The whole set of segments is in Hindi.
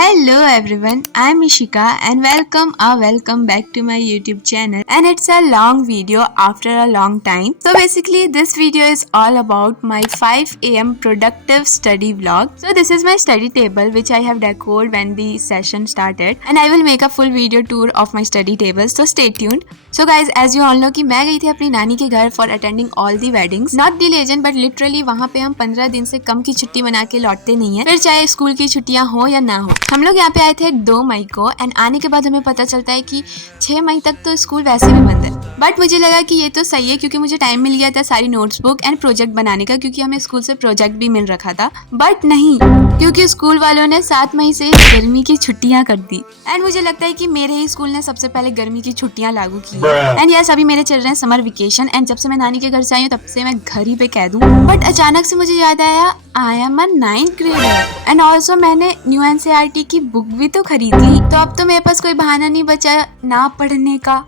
Hello everyone, I'm Ishika and welcome back to my YouTube channel, and it's a long video after a long time. So basically this video is all about my 5 am productive study vlog. So this is my study table which I have decorated when the session started, and I will make a full video tour of my study table, so stay tuned. So guys, as you all know कि मैं गई थी अपनी नानी के घर for attending all the weddings, not the legend but literally वहाँ पे हम 15 दिन से कम की छुट्टी बना के लौटते नहीं है, फिर चाहे स्कूल की छुट्टियाँ हो या ना हो। हम लोग यहाँ पे आए थे 2 मई को, एंड आने के बाद हमें पता चलता है कि 6 मई तक तो स्कूल वैसे भी बंद है। बट मुझे लगा कि ये तो सही है क्योंकि मुझे टाइम मिल गया था सारी नोट्स बुक एंड प्रोजेक्ट बनाने का, क्योंकि हमें स्कूल से प्रोजेक्ट भी मिल रखा था। बट नहीं, क्योंकि स्कूल वालों ने 7 मई से गर्मी की छुट्टियां कर दी, एंड मुझे लगता है कि मेरे ही स्कूल ने सबसे पहले गर्मी की छुट्टियां लागू की। एंड यस, अभी मेरे चल रहे हैं समर वेकेशन, एंड जब से मैं नानी के घर से आई हूँ तब से मैं घर ही पे कह दूं। बट अचानक से मुझे याद आया I am a 9th grader, and also मैंने न्यू NCERT की बुक भी तो खरीद ली, तो अब तो मेरे पास कोई बहाना नहीं बचा ना पढ़ने का।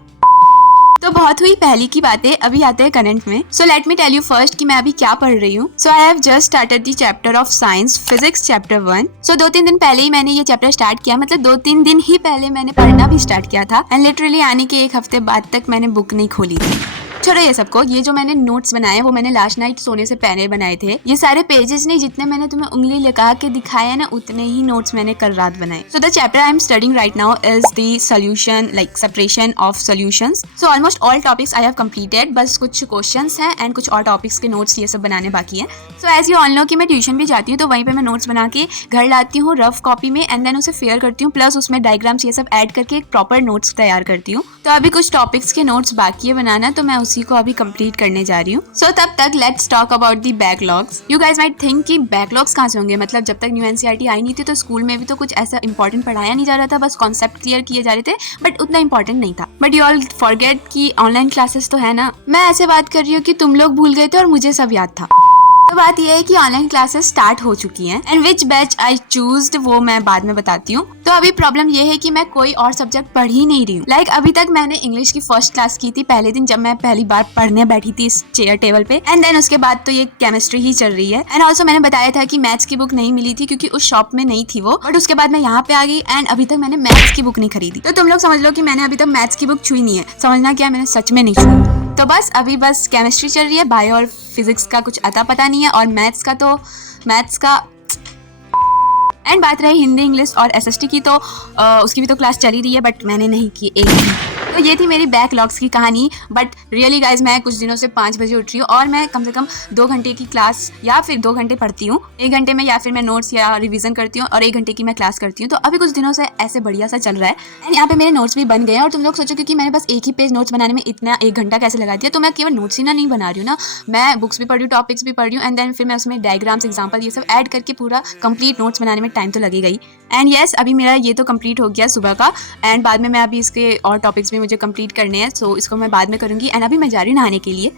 तो बहुत हुई पहली की बातें, अभी आते हैं करंट में। So let me tell you first कि मैं अभी क्या पढ़ रही हूँ। So I have just started the chapter of science physics chapter 1। So 2-3 दिन पहले ही मैंने ये चैप्टर स्टार्ट किया, मतलब 2-3 दिन ही पहले मैंने पढ़ना भी स्टार्ट किया था, एंड लिटरली आने के 1 हफ्ते बाद तक मैंने बुक नहीं खोली थी। छोड़ो ये सबको, ये जो मैंने नोट्स बनाए वो मैंने लास्ट नाइट सोने से पहले बनाए थे। ये सारे पेजेस नहीं, जितने मैंने तुम्हें उंगली लगा के दिखाया ना, उतने ही नोट्स मैंने कल रात बनाए। So the chapter I am studying right now is the solution, like separation of solutions. So almost all topics I have completed, बस कुछ क्वेश्चंस हैं एंड कुछ और टॉपिक्स के नोट्स ये सब बनाने बाकी है। So as you all know कि मैं ट्यूशन भी जाती हूँ, तो वहीं पे मैं नोट्स बना के घर लाती हूँ रफ कॉपी में, एंड देन उसे फेयर करती हूँ, प्लस उसमें डायग्राम्स ये सब ऐड करके एक प्रॉपर नोट्स तैयार करती हूँ। तो अभी कुछ टॉपिक्स के नोट्स बाकी है बनाना, तो मैं उसी को अभी कंप्लीट करने जा रही हूँ। सो तब तक let's talk about the backlogs. You guys might think कि बैकलॉग्स कहाँ से होंगे, मतलब जब तक न्यू NCERT आई नहीं थी तो स्कूल में भी तो कुछ ऐसा इंपॉर्टेंट पढ़ाया नहीं जा रहा था, बस कॉन्सेप्ट क्लियर किए जा रहे थे, बट उतना इंपॉर्टेंट नहीं था। बट यू ऑल फॉरगेट कि ऑनलाइन क्लासेस तो है ना। मैं ऐसे बात कर रही हूँ कि तुम लोग भूल गए थे और मुझे सब याद था। तो बात यह है कि ऑनलाइन क्लासेस स्टार्ट हो चुकी हैं, एंड विच बैच आई चूज्ड वो मैं बाद में बताती हूँ। तो अभी प्रॉब्लम ये है कि मैं कोई और सब्जेक्ट पढ़ ही नहीं रही हूँ। लाइक अभी तक मैंने इंग्लिश की फर्स्ट क्लास की थी पहले दिन, जब मैं पहली बार पढ़ने बैठी थी इस चेयर टेबल पे, एंड देन उसके बाद तो ये केमिस्ट्री ही चल रही है। एंड ऑल्सो मैंने बताया था कि मैथ्स की बुक नहीं मिली थी क्योंकि उस शॉप में नहीं थी वो, बट उसके बाद मैं यहाँ पे आ गई एंड अभी तक मैंने मैथ्स की बुक नहीं खरीदी। तो तुम लोग समझ लो कि मैंने अभी तक मैथ्स की बुक छुई नहीं है। समझना क्या, मैंने सच में नहीं छुई। तो बस अभी बस केमिस्ट्री चल रही है, बायो और फिजिक्स का कुछ अता पता नहीं है, और मैथ्स का एंड बात रही हिंदी इंग्लिश और SST की, तो उसकी भी तो क्लास चल ही रही है, बट मैंने नहीं की एक भी। तो ये थी मेरी बैकलॉग्स की कहानी। बट रियली गाइज, मैं कुछ दिनों से 5 बजे उठ रही हूँ और मैं कम से कम 2 घंटे की क्लास या फिर 2 घंटे पढ़ती हूँ। 1 घंटे में या फिर मैं नोट्स या रिवीजन करती हूँ, और 1 घंटे की मैं क्लास करती हूँ। तो अभी कुछ दिनों से ऐसे बढ़िया सा चल रहा है, एंड यहाँ पे मेरे नोट्स भी बन गए हैं। और तुम लोग सोचो कि मैंने बस एक ही पेज नोट्स बनाने में इतना 1 घंटा कैसे लगा दिया। तो मैं केवल नोट्स ही नहीं बना रही हूँ ना, मैं बुक्स भी पढ़ रही हूँ, टॉपिक्स भी पढ़ रही हूँ, एंड देन फिर मैं उसमें डायग्राम्स, एग्जाम्पल ये सब ऐड करके पूरा कंप्लीट नोट्स बनाने में टाइम तो लगेगा ही। एंड यस, अभी मेरा ये तो कंप्लीट हो गया सुबह का, एंड बाद में मैं अभी इसके और टॉपिक्स भी मुझे कंप्लीट करने हैं, सो इसको मैं बाद में करूंगी। एंड अभी मैं जा रही हूँ नहाने के लिए।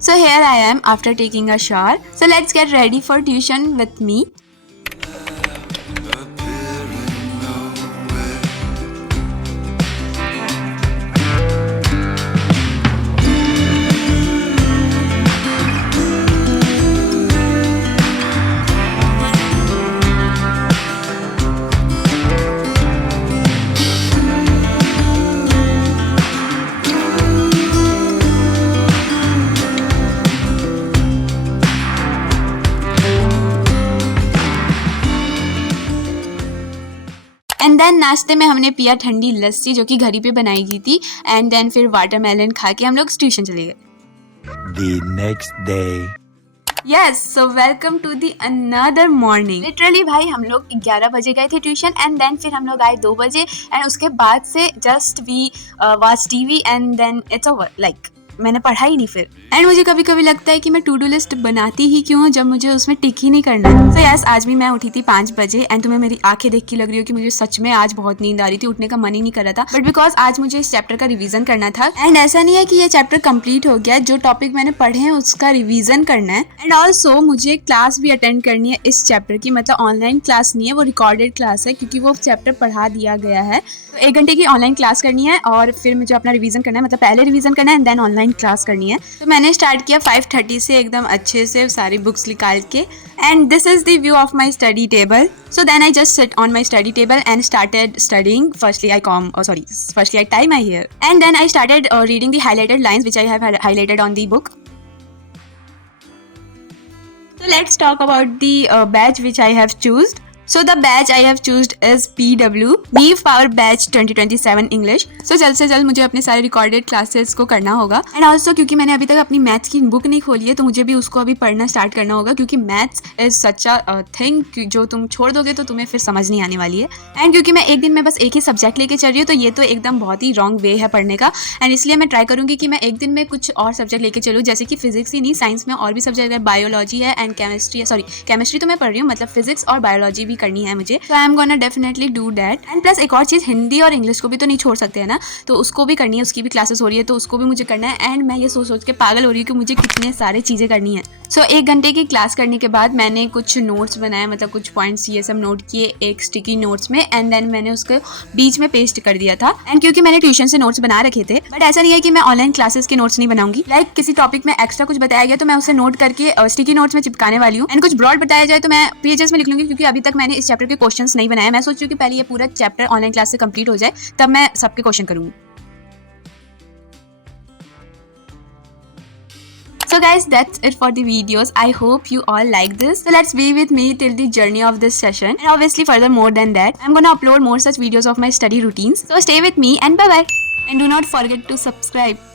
So here I am after taking a shower. So let's get ready for tuition with me. And then नाश्ते में हमने पिया ठंडी लस्सी जो कि घर ही पे बनाई गई थी, एंड देन फिर वाटरमेलन खा के हम लोग ट्यूशन चले गए। The next day. Yes, so welcome to the another morning. Literally भाई हम लोग 11 बजे गए थे ट्यूशन, एंड देन फिर हम लोग आए 2 बजे, एंड उसके बाद से just we watch TV and then it's over. Like मैंने पढ़ा ही नहीं फिर। एंड मुझे कभी कभी लगता है कि मैं टू डू लिस्ट बनाती ही क्यों जब मुझे उसमें टिक ही नहीं करना है। तो यस, आज भी मैं उठी थी 5 बजे, एंड तुम्हें मेरी आंखें देख के लग रही हो कि मुझे सच में आज बहुत नींद आ रही थी, उठने का मन ही नहीं कर रहा था, बट बिकॉज आज मुझे इस चैप्टर का रिवीजन करना था। एंड ऐसा नहीं है कि ये चैप्टर कंप्लीट हो गया, जो टॉपिक मैंने पढ़े हैं उसका रिवीजन करना है। एंड ऑल्सो मुझे क्लास भी अटेंड करनी है इस चैप्टर की, मतलब ऑनलाइन क्लास नहीं है, वो रिकॉर्डेड क्लास है क्योंकि वो चैप्टर पढ़ा दिया गया है। तो तो 1 घंटे की ऑनलाइन क्लास करनी है और फिर मुझे अपना रिवीजन करना है, मतलब पहले रिवीजन करना है एंड देन ऑनलाइन क्लास करनी है। तो मैंने स्टार्ट किया 5:30 से एकदम अच्छे से सारी बुक्स निकाल के, and this is the view of my study table. So then I just sit on my study table and started studying. Firstly I tie my hair, and then I started reading the highlighted lines which I have highlighted on the book. So let's talk about the batch which I have chosen. So the batch I have chosen is PW Neve Power Batch 2027 English. So जल्द से जल्द मुझे अपने सारे रिकॉर्डेड क्लासेस को करना होगा, एंड ऑल्सो क्योंकि मैंने अभी तक अपनी मैथ्स की बुक नहीं खोली है तो मुझे भी उसको अभी पढ़ना स्टार्ट करना होगा, क्योंकि maths is such a thing जो तुम छोड़ दोगे तो तुम्हें फिर समझ नहीं आने वाली है। एंड क्योंकि मैं एक दिन में बस एक ही सब्जेक्ट लेके चल रही हूँ तो ये तो एकदम बहुत ही रॉन्ग वे है पढ़ने का, एंड इसलिए मैं ट्राई करूँगी कि मैं एक दिन में कुछ और सब्जेक्ट लेके चलूँ, जैसे कि फिजिक्स ही नहीं, साइंस में और भी सब्जेक्ट है, बायोलॉजी है एंड केमिस्ट्री तो मैं पढ़ रही हूँ, मतलब फिजिक्स और बायोलॉजी भी करनी है मुझे। I am gonna definitely do that. And plus एक और चीज़, हिंदी और इंग्लिश को भी तो नहीं छोड़ सकते हैं ना, तो उसको भी करनी है, उसकी भी क्लासेस हो रही है तो उसको भी मुझे करना है। एंड मैं ये सोच के पागल हो रही हूँ कि मुझे कितने सारे चीज़ें करनी है। सो 1 घंटे की क्लास करने के बाद मैंने कुछ नोट्स बनाए, मतलब कुछ पॉइंट्स ये सब नोट किए एक स्टिकी नोट्स में, एंड देन मैंने उसको बीच में पेस्ट कर दिया था। एंड क्योंकि मैंने ट्यूशन से नोट्स बना रखे थे, बट ऐसा नहीं है कि मैं ऑनलाइन क्लासेस के नोट्स नहीं बनाऊंगी। लाइक किसी टॉपिक में एक्स्ट्रा कुछ बताया गया तो मैं उसे नोट करके स्टिकी नोट्स में चिपकाने वाली हूँ, एंड कुछ ब्रॉड बताया जाए तो मैं पेजेस में लिख लूंगी, क्योंकि अभी तक मैंने इस चैप्टर के क्वेश्चंस नहीं बनाए। मैं सोच रही हूँ कि पहले ये पूरा चैप्टर ऑनलाइन क्लास से कंप्लीट हो जाए तब मैं सबके क्वेश्चन करूंगी। So guys, that's it for the videos. I hope you all like this. So let's be with me till the journey of this session. And obviously further more than that, I'm gonna upload more such videos of my study routines. So stay with me and bye bye. And do not forget to subscribe.